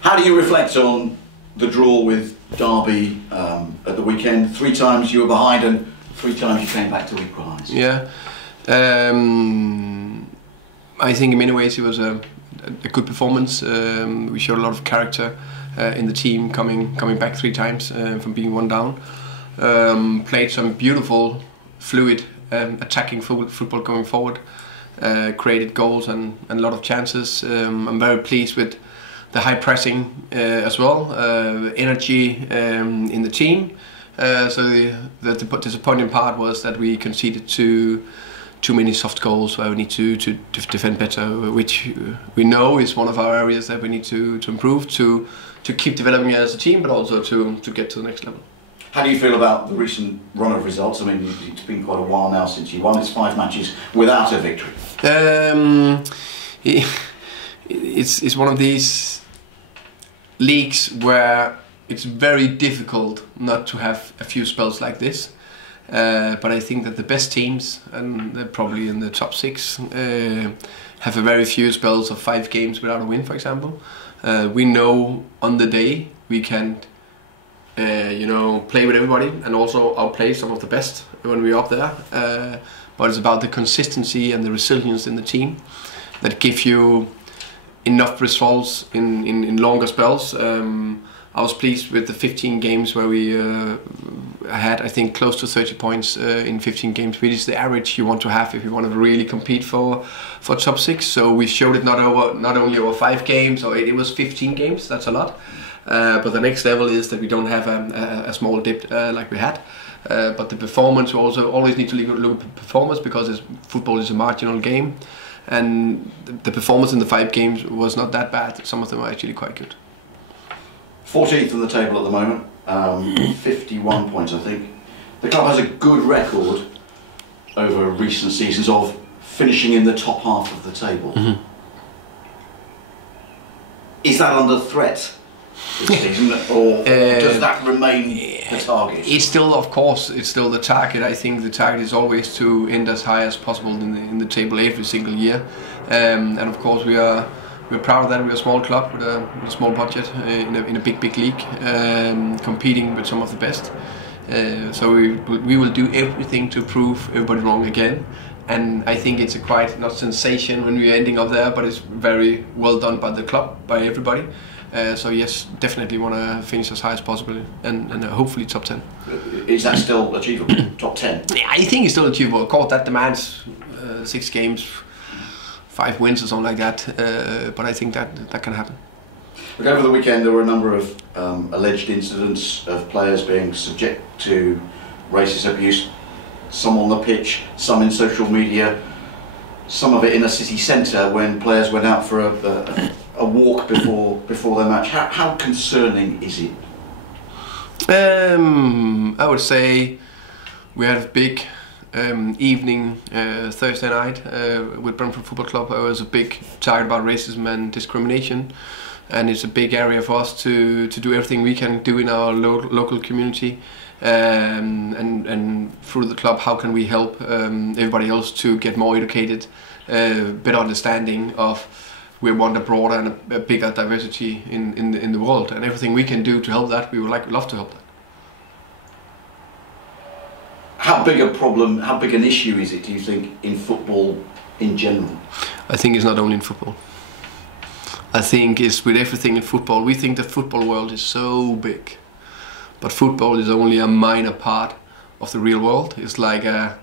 How do you reflect on the draw with Derby at the weekend? 3 times you were behind and 3 times you came back to equalise. Yeah, I think in many ways it was a good performance. We showed a lot of character in the team, coming back 3 times from being 1 down. Played some beautiful, fluid, attacking football going forward. Created goals and a lot of chances. I'm very pleased with the high pressing as well, energy in the team. So the disappointing part was that we conceded too many soft goals where we need to defend better, which we know is one of our areas that we need to improve to keep developing as a team, but also to get to the next level. How do you feel about the recent run of results? I mean, it's been quite a while now since you won. It's 5 matches without a victory. It's one of these leagues where it's very difficult not to have a few spells like this. But I think that the best teams, and they're probably in the top 6, have a very few spells of 5 games without a win, for example. We know on the day we can play with everybody and also outplay some of the best when we're up there. But it's about the consistency and the resilience in the team that give you enough results in longer spells. I was pleased with the 15 games where we had, I think, close to 30 points in 15 games, which is the average you want to have if you want to really compete for top 6. So we showed it not only over 5 games, or it was 15 games. That's a lot. But the next level is that we don't have a small dip like we had. But the performance, we also always need to look at performance, because football is a marginal game, and the performance in the 5 games was not that bad. Some of them are actually quite good. 14th on the table at the moment, 51 points I think. The club has a good record over recent seasons of finishing in the top half of the table. Mm-hmm. Is that under threat this season, or does that remain the target? It's still, of course, it's still the target. I think the target is always to end as high as possible in the table every single year. And of course we're proud of that. We're a small club with a small budget in a big league, competing with some of the best. So we will do everything to prove everybody wrong again. And I think it's a quite, not sensation when we're ending up there, but it's very well done by the club, by everybody. So yes, definitely want to finish as high as possible and hopefully top 10. Is that still achievable? Top 10? Yeah, I think it's still achievable. Of course, that demands 6 games, 5 wins or something like that. But I think that can happen. Look, over the weekend there were a number of alleged incidents of players being subject to racist abuse. Some on the pitch, some in social media, some of it in a city centre when players went out for a walk before their match. How concerning is it? I would say we had a big evening Thursday night with Brentford Football Club. It was a big target about racism and discrimination, and it's a big area for us to do everything we can do in our local community, and through the club, how can we help everybody else to get more educated, better understanding of we want a broader and a bigger diversity in the world, and everything we can do to help that, we would love to help that. How big a problem, how big an issue is it, do you think, in football in general? I think it's not only in football. I think it's with everything in football. We think the football world is so big, but football is only a minor part of the real world. It's like a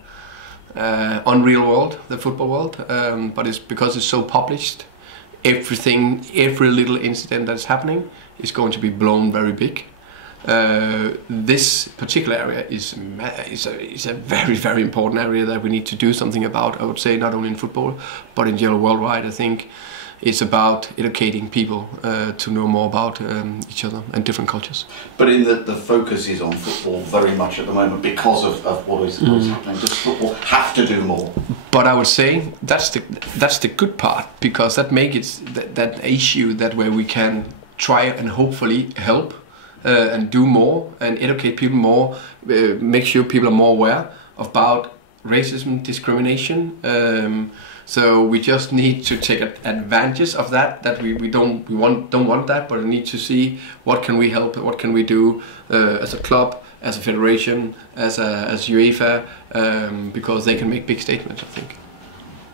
unreal world, the football world, but it's because it's so published. Every little incident that's happening is going to be blown very big. This particular area is a very, very important area that we need to do something about. I would say not only in football, but in general worldwide. I think it's about educating people to know more about each other and different cultures. But in the focus is on football very much at the moment because of what is happening. Does football have to do more? But I would say that's the good part, because that makes it that issue that where we can try and hopefully help and do more and educate people more, make sure people are more aware about racism, discrimination, So we just need to take advantage of that. That we don't want that, but we need to see what can we help, what can we do as a club, as a federation, as UEFA, because they can make big statements, I think.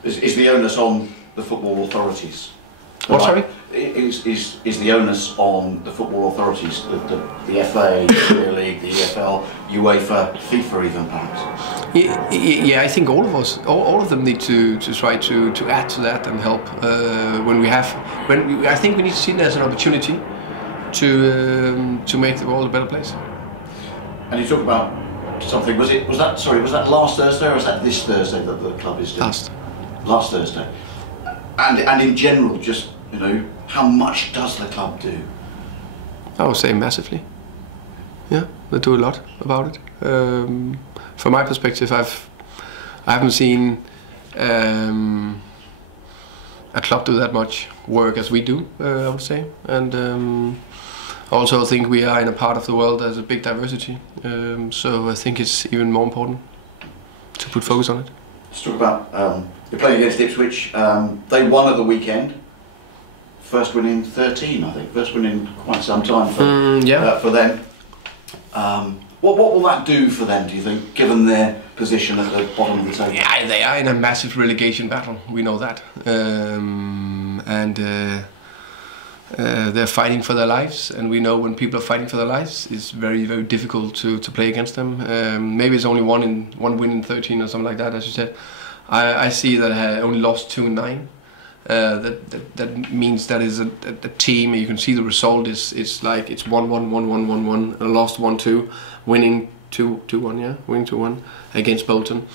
Is the onus on the football authorities? What, sorry? Is the onus on the football authorities, the FA, the Premier League, the EFL, UEFA, FIFA even perhaps? Yeah, I think all of us, all of them need to try to add to that and help. I think we need to see it as an opportunity to make the world a better place. And you talk about something. Was that last Thursday or was that this Thursday that the club is doing? Last Thursday. And in general, just, you know, how much does the club do? I would say massively. Yeah, they do a lot about it. From my perspective, I haven't seen a club do that much work as we do. I would say, and I also think we are in a part of the world that has a big diversity. So I think it's even more important to put focus on it. Let's talk about you're playing against Ipswich. They won at the weekend. First win in 13, I think. First win in quite some time for them. What will that do for them, do you think, given their position at the bottom of the table? Yeah, they are in a massive relegation battle. We know that, they're fighting for their lives. And we know when people are fighting for their lives, it's very, very difficult to play against them. Maybe it's only one win in 13 or something like that, as you said. I see that I only lost 2 in 9. That means that is a team. You can see the result is like it's 1-1, 1-1, 1-1, and lost 1-2, winning 2-1, yeah, winning 2-1 against Bolton.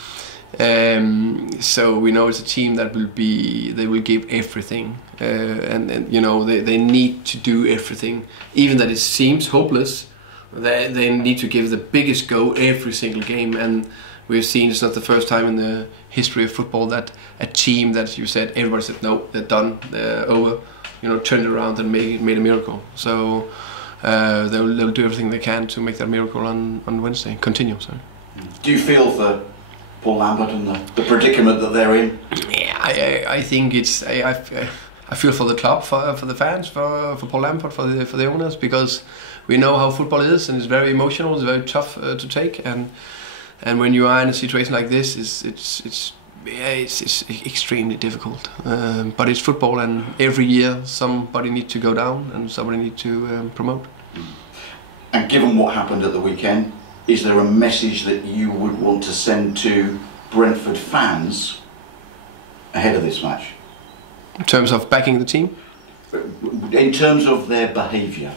So we know it's a team that they will give everything, and you know they need to do everything, even that it seems hopeless. They need to give the biggest go every single game, and we've seen it's not the first time in the history of football that a team that you said, everybody said no, they're done, they're over, you know, turned around and made a miracle. So they'll do everything they can to make that miracle on Wednesday. Continue. Sorry. Do you feel for Paul Lambert and the predicament that they're in? Yeah, I think it's I feel for the club, for the fans, for Paul Lambert, for the owners, because we know how football is, and it's very emotional, it's very tough to take, and when you are in a situation like this, it's extremely difficult. But it's football, and every year somebody needs to go down and somebody needs to promote. And given what happened at the weekend, is there a message that you would want to send to Brentford fans ahead of this match? In terms of backing the team? In terms of their behaviour,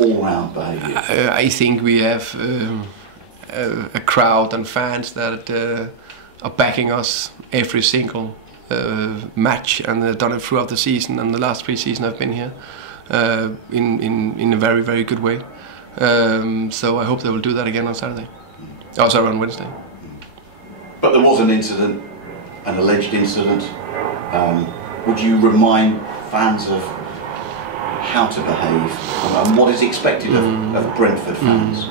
all-round behaviour. I think we have a crowd and fans that are backing us every single match, and they've done it throughout the season and the last pre-season I've been here in a very, very good way. So I hope they will do that again on Saturday. Oh, sorry, on Wednesday. But there was an incident, an alleged incident. Would you remind fans of how to behave and what is expected of Brentford fans?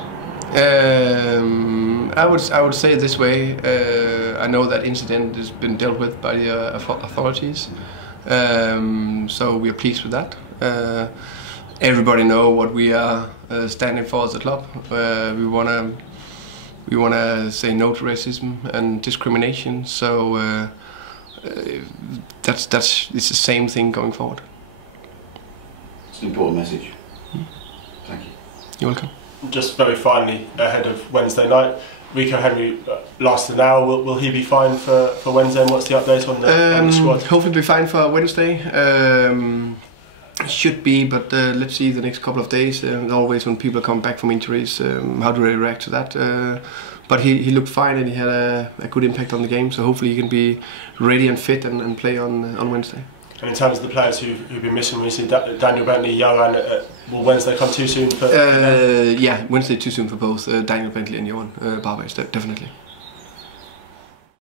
I would say it this way. I know that incident has been dealt with by the authorities, so we are pleased with that. Everybody know what we are standing for as a club. We wanna say no to racism and discrimination. So it's the same thing going forward. It's an important message. Thank you. You're welcome. Just very finally, ahead of Wednesday night, Rico Henry lasted an hour. Will he be fine for Wednesday? And what's the update on the squad? Hopefully, be fine for Wednesday. Should be, but let's see the next couple of days. Always when people come back from injuries, how do they react to that? But he looked fine, and he had a good impact on the game. So hopefully he can be ready and fit and play on Wednesday. And in terms of the players who've been missing recently, Daniel Bentley, Johan, will Wednesday come too soon for them? Yeah, Wednesday too soon for both Daniel Bentley and Johan Barbaes, definitely.